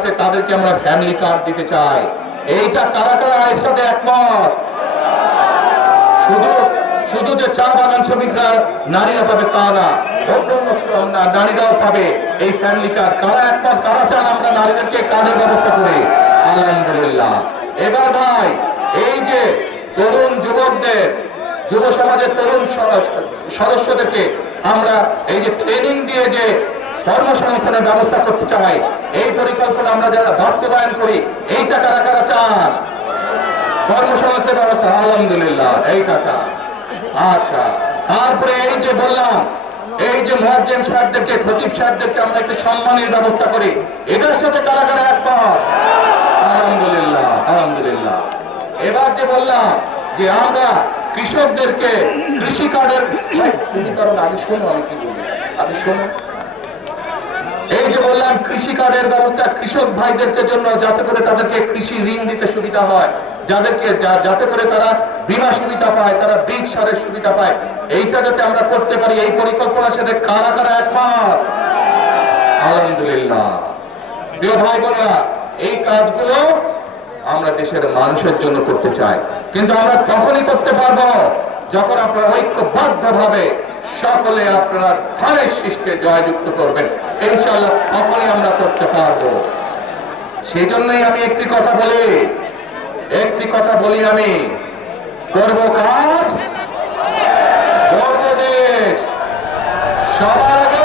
আছে তাদেরকে আমরা ফ্যামিলি কার্ড দিতে চাই। এইটা কারা কারা এর সাথে একমত? শুধু শুধু যে চা বাগান শ্রমিকরা নারীরা পাবে তা না, অন্য নারীরাও পাবে এই ফ্যামিলি কার্ড। কারা একমত, কারা চান আমরা নারীদেরকে কার্ডের ব্যবস্থা করি? আলহামদুলিল্লাহ। এবার ভাই, এই যে তরুণ যুবকদের, যুব সমাজের তরুণ সদস্যদেরকে আমরা এই যে ট্রেনিং দিয়ে যে কর্মসংস্থানের ব্যবস্থা করতে চাই, এই পরিকল্পনা আমরা যারা বাস্তবায়ন করি, এইটা কারা কারা চান? কর্মসংস্থানের ব্যবস্থা, আলহামদুলিল্লাহ, এইটা চান। আচ্ছা, তারপরে এই যে বললাম, এই যে মুয়াজ্জিন সাহেবদেরকে, খতিব সাহেবদেরকে আমরা একটা সম্মানের ব্যবস্থা করি, এদের সাথে কারা কারা একমত? আলহামদুলিল্লাহ, আলহামদুলিল্লাহ। এবার যে বললাম যে আমরা কৃষকদেরকে কৃষি কার্ডের, তুমি কারণ আমি শোনো, আমি কি বলি আপনি শোনো। এই যে বললাম কৃষি কার্ডের ব্যবস্থা কৃষক ভাইদেরকে জন্য, যাতে করে তাদেরকে কৃষি ঋণ দিতে সুবিধা হয়, যাতে করে তারা বীমা সুবিধা পায়, তারা বীজ সারের সুবিধা পায়, এইটা যাতে আমরা করতে পারি, এই পরিকল্পনার সাথে কারা কারা একমত? আলহামদুলিল্লাহ। প্রিয় ভাই বোনেরা, এই কাজগুলো আমরা দেশের মানুষের জন্য করতে চাই, কিন্তু আমরা তখনই করতে পারবো যখন আপনারা ঐক্যবদ্ধ ভাবে সকলে আপনারা ধানের শীষকে জয়যুক্ত করবেন। ইনশাআল্লাহ তখনই আমরা করতে পারবো। সেই জন্যই আমি একটি কথা বলি, আমি করব কাজ, গর্ব দেশ, সবার আগে